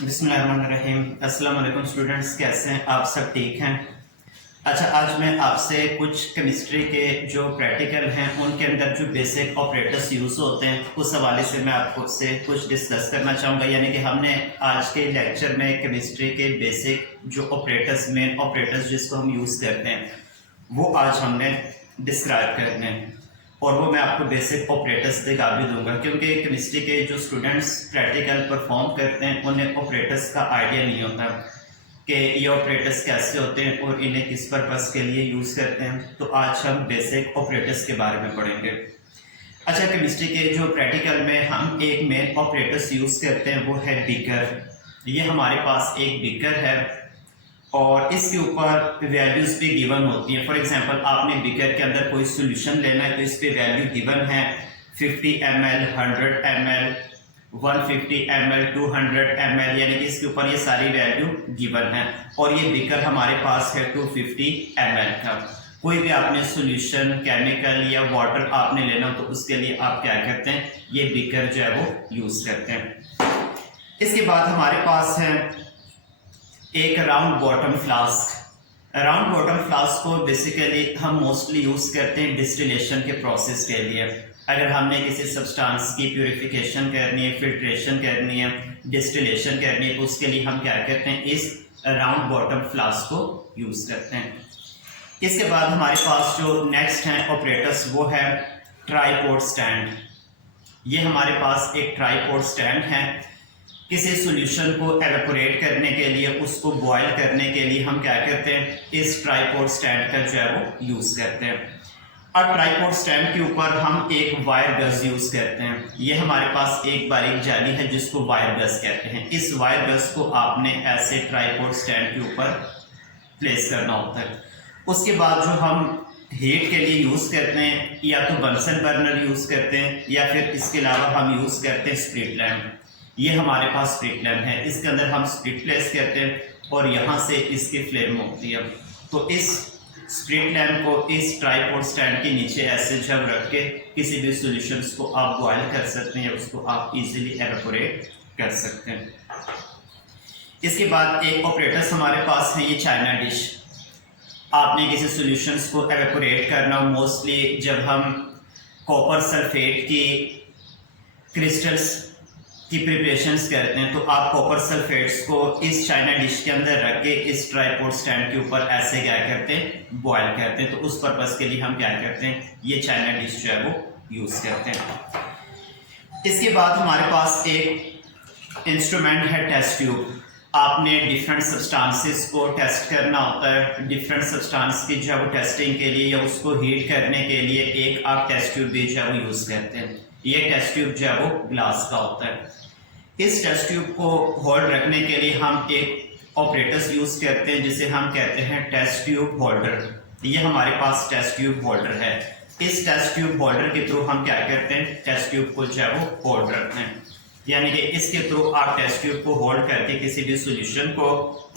बिस्मिल्लाहिर्रहमानिर्रहीम। अस्सलाम वालेकुम स्टूडेंट्स, कैसे हैं आप? सब ठीक हैं? अच्छा, आज मैं आपसे कुछ केमिस्ट्री के जो प्रैक्टिकल हैं उनके अंदर जो बेसिक ऑपरेटर्स यूज़ होते हैं उस हवाले से मैं आपको से कुछ डिस्कस करना चाहूँगा। यानी कि हमने आज के लेक्चर में केमिस्ट्री के बेसिक जो ऑपरेटर्स, मेन ऑपरेटर्स जिसको हम यूज़ करते हैं, वो आज हमने डिस्क्राइब करने हैं और वो मैं आपको बेसिक ऑपरेटर्स दिखा भी दूंगा, क्योंकि केमिस्ट्री के जो स्टूडेंट्स प्रैक्टिकल परफॉर्म करते हैं उन्हें ऑपरेटर्स का आइडिया नहीं होता कि ये ऑपरेटर्स कैसे होते हैं और इन्हें किस पर्पस के लिए यूज़ करते हैं। तो आज हम बेसिक ऑपरेटर्स के बारे में पढ़ेंगे। अच्छा, केमिस्ट्री के जो प्रैक्टिकल में हम एक मेन ऑपरेटर्स यूज़ करते हैं वो है बीकर। ये हमारे पास एक बीकर है और इसके ऊपर वैल्यूज भी गिवन होती हैं। फॉर एग्जांपल, आपने बीकर के अंदर कोई सॉल्यूशन लेना है तो इस पे वैल्यू गिवन है 50 ml, 100 ml, 150 ml, 200 ml, यानी कि इसके ऊपर ये सारी वैल्यू गिवन है। और ये बीकर हमारे पास है 250 ml का। कोई भी आपने सॉल्यूशन, केमिकल या वाटर आपने लेना तो उसके लिए आप क्या करते हैं, ये बीकर जो है वो यूज करते हैं। इसके बाद हमारे पास है एक round bottom flask. Round bottom flask को बेसिकली हम मोस्टली यूज करते हैं डिस्टिलेशन के प्रोसेस के लिए। अगर हमने किसी सब्सटेंस की प्यूरिफिकेशन करनी है, फिल्ट्रेशन करनी है, डिस्टिलेशन करनी है, तो उसके लिए हम क्या करते हैं, इस राउंड बॉटम फ्लास्क को यूज करते हैं। इसके बाद हमारे पास जो नेक्स्ट है ऑपरेटर्स वो है ट्राइपोड स्टैंड। ये हमारे पास एक ट्राइपोड स्टैंड है। किसी सॉल्यूशन को एवेपोरेट करने के लिए, उसको बॉयल करने के लिए हम क्या करते हैं, इस ट्राइपोड स्टैंड का जो है वो यूज करते हैं। अब ट्राइपोड स्टैंड के ऊपर हम एक वायर गज यूज करते हैं। ये हमारे पास एक बारीक जाली है जिसको वायर गज कहते हैं। इस वायर गज को आपने ऐसे ट्राइपोड स्टैंड के ऊपर प्लेस करना होता है। उसके बाद जो हम हीट के लिए यूज करते हैं, या तो बंसन बर्नर यूज करते हैं या फिर इसके अलावा हम यूज करते हैं स्प्लिट लैम्प। ये हमारे पास स्प्लिट लैम्प है, इसके अंदर हम स्प्लिट प्लेस करते हैं और यहाँ से इसकी फ्लेम होती है। तो इस स्प्लिट लैम्प को इस ट्राइपोड स्टैंड के नीचे ऐसे जब रख के किसी भी सॉल्यूशंस को आप बॉयल कर सकते हैं या उसको आप इजीली एवेपोरेट कर सकते हैं। इसके बाद एक ऑपरेटर्स हमारे पास है, ये चाइना डिश। आपने किसी सॉल्यूशंस को एवेपोरेट करना, मोस्टली जब हम कॉपर सल्फेट की क्रिस्टल्स की प्रिपरेशंस करते हैं तो आप कॉपर सल्फेट्स को इस चाइना डिश के अंदर रख के इस ट्राइपोड स्टैंड के ऊपर ऐसे क्या करते हैं, बॉयल करते हैं। तो उस पर्पस के लिए हम क्या करते हैं, ये चाइना डिश जो है वो यूज करते हैं। इसके बाद हमारे पास एक इंस्ट्रूमेंट है टेस्ट ट्यूब। आपने डिफरेंट सब्सटेंसेस को टेस्ट करना होता है। डिफरेंट सब्सटेंस की जो है वो टेस्टिंग के लिए या उसको हीट करने के लिए एक आप टेस्ट ट्यूब भी जो है वो यूज करते हैं। ये टेस्ट ट्यूब जो है वो ग्लास का होता है। इस टेस्ट ट्यूब को होल्ड रखने के लिए हम एक ऑपरेटर्स यूज करते हैं जिसे हम कहते हैं टेस्ट ट्यूब होल्डर। ये हमारे पास टेस्ट ट्यूब होल्डर है। इस टेस्ट ट्यूब होल्डर के थ्रू हम क्या करते हैं, टेस्ट ट्यूब को जो है वो होल्ड रखते हैं। यानी कि इसके थ्रू आप टेस्ट ट्यूब को होल्ड करके किसी भी सॉल्यूशन को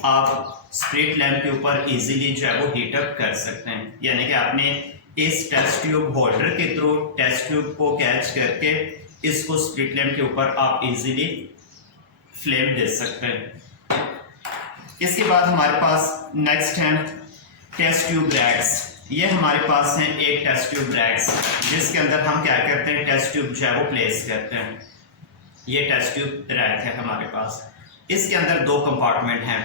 आप स्प्लिट लैम्प के ऊपर इजीली जो है वो हीट अप कर सकते हैं। यानी कि आपने इस टेस्ट ट्यूब होल्डर के थ्रू टेस्ट ट्यूब को कैच करके इसको स्प्लिट लैम्प के ऊपर आप इजीली फ्लेम दे सकते हैं। इसके बाद हमारे पास नेक्स्ट है टेस्ट ट्यूब रैक्स। ये हमारे पास है एक टेस्ट ट्यूब रैक्स जिसके अंदर हम क्या करते हैं, टेस्ट ट्यूब जो है वो प्लेस करते हैं। ये टेस्ट ट्यूब रैक है हमारे पास। इसके अंदर दो कंपार्टमेंट हैं।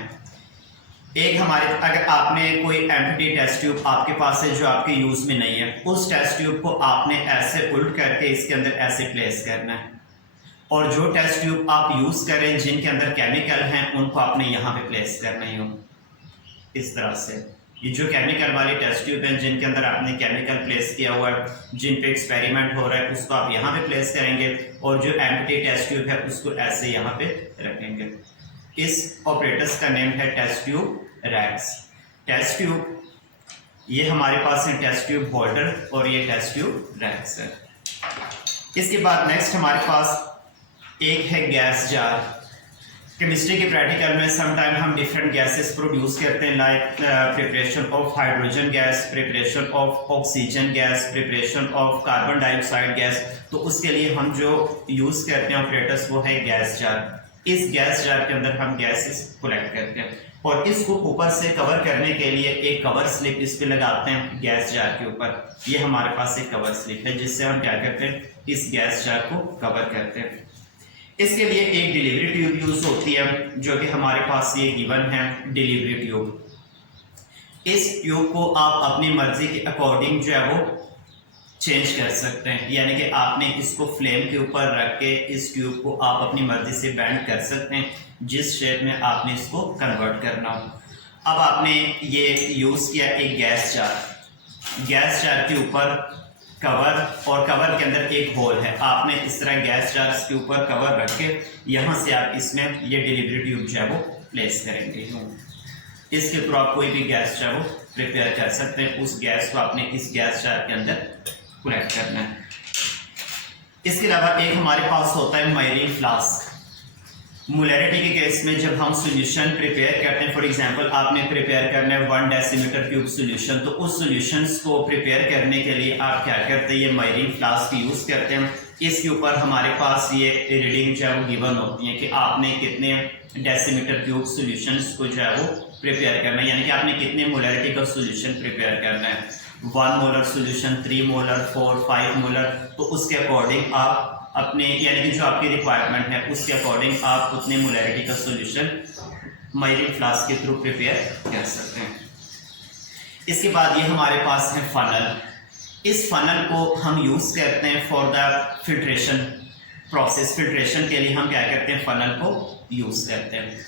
एक हमारे, अगर आपने कोई एम्प्टी टेस्ट ट्यूब आपके पास है जो आपके यूज में नहीं है, उस टेस्ट ट्यूब को आपने ऐसे उल्ट करके इसके अंदर ऐसे प्लेस करना है। और जो टेस्ट ट्यूब आप यूज करें जिनके अंदर केमिकल हैं उनको आपने यहाँ पे प्लेस करना ही हो, इस तरह से। ये जो केमिकल वाली टेस्ट ट्यूब हैं जिनके अंदर आपने केमिकल प्लेस किया हुआ है, जिन पे एक्सपेरिमेंट हो रहा है, उसको आप यहाँ पे प्लेस करेंगे और जो एम्प्टी टेस्ट ट्यूब है उसको ऐसे यहाँ पे रखेंगे। इस ऑपरेटर्स का नेम है test tube racks. Test tube ये हमारे पास है टेस्ट ट्यूब होल्डर और ये टेस्ट ट्यूब रैक्स है। इसके बाद नेक्स्ट हमारे पास एक है गैस जार। केमिस्ट्री के प्रैक्टिकल में समटाइम हम डिफरेंट गैसेस प्रोड्यूस करते हैं, like preparation of hydrogen gas, preparation of oxygen gas, preparation of carbon dioxide gas. तो उसके लिए हम जो यूज करते हैं ऑपरेटर्स वो है गैस जार। इस गैस जार के अंदर हम गैसेस कलेक्ट करते हैं और इसको ऊपर से कवर करने के लिए एक कवर स्लिप इस पे लगाते हैं गैस जार के ऊपर। ये हमारे पास एक कवर स्लिप है जिससे हम क्या करते हैं, इस गैस जार को कवर करते हैं। इसके लिए एक डिलीवरी ट्यूब यूज होती है जो कि हमारे पास ये गिवन है डिलीवरी ट्यूब। इस ट्यूब को आप अपनी मर्जी के अकॉर्डिंग जो है वो चेंज कर सकते हैं, यानी कि आपने इसको फ्लेम के ऊपर रख के इस ट्यूब को आप अपनी मर्जी से बेंड कर सकते हैं जिस शेप में आपने इसको कन्वर्ट करना हो। अब आपने ये यूज़ किया एक गैस जार के ऊपर कवर, और कवर के अंदर एक होल है। आपने इस तरह गैस जार के ऊपर कवर रख के यहाँ से आप इसमें ये डिलीवरी ट्यूब जो है वो प्लेस करेंगे। इसके थ्रू आप कोई भी गैस जो है वो प्रिपेयर कर सकते हैं। उस गैस को आपने इस गैस जार के अंदर कलेक्ट करना है। इसके अलावा एक हमारे पास होता है मायरीन फ्लास्क। मोलैरिटी के केस में जब हम सॉल्यूशन प्रिपेयर करते हैं, फॉर एग्जांपल आपने प्रिपेयर करना है 1 डेसीमीटर क्यूब सॉल्यूशन, तो उस सॉल्यूशंस को प्रिपेयर करने के लिए आप क्या करते हैं, ये मायरीन फ्लास्क यूज करते हैं। इसके ऊपर हमारे पास ये रीडिंग जो है वो गिवन होती है कि आपने कितने डेसीमीटर क्यूब सॉल्यूशंस को जो है वो प्रिपेयर करना है, यानी कि आपने कितने मोलैरिटी का सॉल्यूशन प्रिपेयर करना है, 1 मोलर सॉल्यूशन, 3 मोलर, 4, 5 मोलर। तो उसके अकॉर्डिंग आप अपने, यानी कि जो आपकी रिक्वायरमेंट है उसके अकॉर्डिंग आप उतने मोलैरिटी का सॉल्यूशन मायरीन फ्लास्क के थ्रू प्रिपेयर कर सकते हैं। इसके बाद ये हमारे पास है फनल। इस फनल को हम यूज करते हैं for the filtration process. Filtration के लिए हम क्या करते हैं, फनल को यूज करते हैं।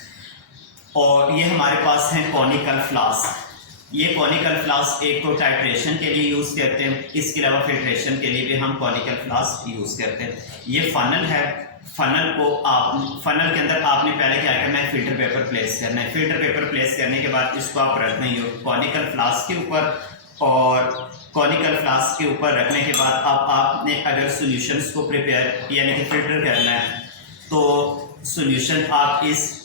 और ये हमारे पास है कॉनिकल फ्लास्क। ये कॉनिकल फ्लास्क एक तो टाइट्रेशन के लिए यूज करते हैं, इसके अलावा फिल्ट्रेशन के लिए भी हम कॉनिकल फ्लास्क यूज करते हैं। ये फनल है। फनल के अंदर आपने पहले क्या करना है, फिल्टर पेपर प्लेस करना है। फिल्टर पेपर प्लेस करने के बाद इसको आप रखना ही हो कॉनिकल फ्लास्क के ऊपर, और कॉनिकल फ्लास्क के ऊपर रखने के बाद अब आपने अगर सॉल्यूशंस को प्रिपेयर यानी कि फिल्टर करना है तो सॉल्यूशन आप इस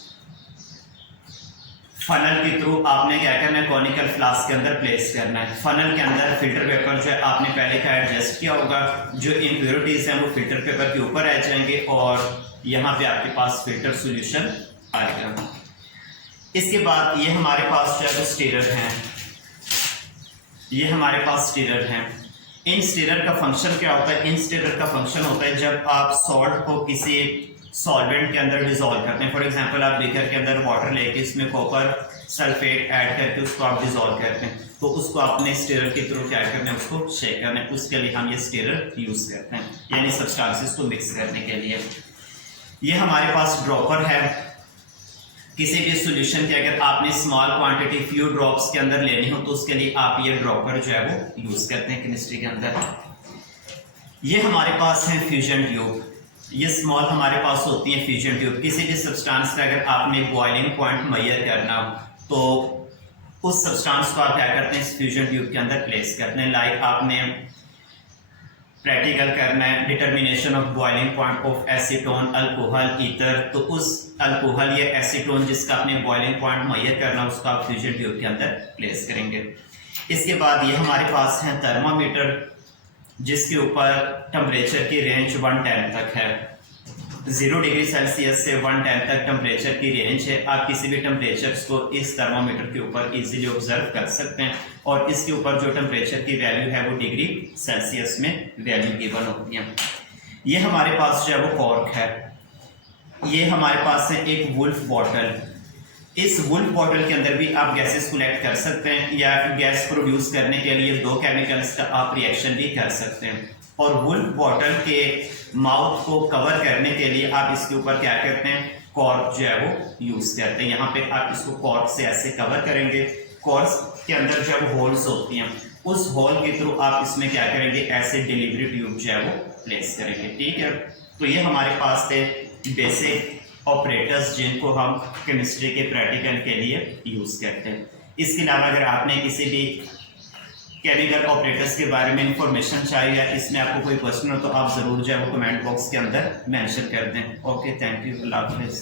फनल के थ्रू आपने क्या करना है, कॉनिकल फ्लास्क के अंदर प्लेस करना है। फनल के अंदर फिल्टर पेपर जो है आपने पहले का एडजस्ट किया होगा, जो इम्प्योरिटीज हैं वो फिल्टर पेपर के ऊपर आ जाएंगे और यहाँ पे आपके पास फिल्टर सॉल्यूशन आएगा। इसके बाद ये हमारे पास जो है स्टीरर हैं। ये हमारे पास स्टीरर हैं। इन स्टीरर का फंक्शन क्या होता है, इन स्टीरर का फंक्शन होता है जब आप सॉल्ट को किसी सॉल्वेंट के अंदर डिजोल्व करते हैं। फॉर एग्जांपल आप बीकर के अंदर वाटर लेके इसमें कॉपर सल्फेट ऐड करके उसको आप डिजोल्व करते हैं, तो उसको आपने स्टीरर के थ्रू क्या करना है, उसको शेक करना है। उसके लिए हम ये स्टीरर यूज करते हैं, यानी सब्सटेंसेस को मिक्स करने के लिए। ये हमारे पास ड्रॉपर है। किसी भी सॉल्यूशन के अगर आपने स्मॉल क्वांटिटी फ्यू ड्रॉप्स के अंदर लेनी हो तो उसके लिए आप ये ड्रॉपर जो है वो यूज करते हैं केमिस्ट्री के अंदर। ये हमारे पास है फ्यूजन ट्यूब। ये स्मॉल हमारे पास होती है फ्यूजन ट्यूब। किसी भी सब्सटेंस का अगर आपने बॉइलिंग पॉइंट मेजर करना हो तो उस सब्सटेंस को आप क्या करते हैं, इस फ्यूजन ट्यूब के अंदर प्लेस करते हैं। लाइक आपने प्रैक्टिकल करना है determination of boiling point of acetone, alcohol, ether, तो उस अल्कोहल या एसीटोन जिसका आपने बॉइलिंग पॉइंट मेजर करना उसको आप फ्यूजन ट्यूब के अंदर प्लेस करेंगे। इसके बाद ये हमारे पास है थर्मामीटर, जिसके ऊपर टेम्परेचर की रेंज 110 तक है। 0 डिग्री सेल्सियस से 110 तक टेम्परेचर की रेंज है। आप किसी भी टेम्परेचर्स को इस थर्मामीटर के ऊपर इजीली ऑब्जर्व कर सकते हैं और इसके ऊपर जो टेम्परेचर की वैल्यू है वो डिग्री सेल्सियस में वैल्यू गिवन होती है। ये हमारे पास जो है वो कॉर्क है। ये हमारे पास है एक वुल्फ बॉटल। इस वुल्फ बॉटल के अंदर भी आप गैसेस कलेक्ट कर सकते हैं या गैस प्रोड्यूस करने के लिए 2 केमिकल्स का आप रिएक्शन भी कर सकते हैं। और वुल्फ बॉटल के माउथ को कवर करने के लिए आप इसके ऊपर क्या करते हैं, कॉर्क जो है वो यूज करते हैं। यहाँ पे आप इसको कॉर्क से ऐसे कवर करेंगे। कॉर्क के अंदर जो है वो होल्स होती हैं, उस होल के थ्रू आप इसमें क्या करेंगे, ऐसे डिलीवरी ट्यूब जो है वो प्लेस करेंगे। ठीक है, तो ये हमारे पास थे बेसिक ऑपरेटर्स जिनको हम केमिस्ट्री के प्रैक्टिकल के लिए यूज़ करते हैं। इसके अलावा अगर आपने किसी भी केमिकल ऑपरेटर्स के बारे में इंफॉर्मेशन चाहिए या इसमें आपको कोई क्वेश्चन हो तो आप ज़रूर जो है वो कमेंट बॉक्स के अंदर मेंशन कर दें। ओके, थैंक यू, अल्लाह हाफिज़।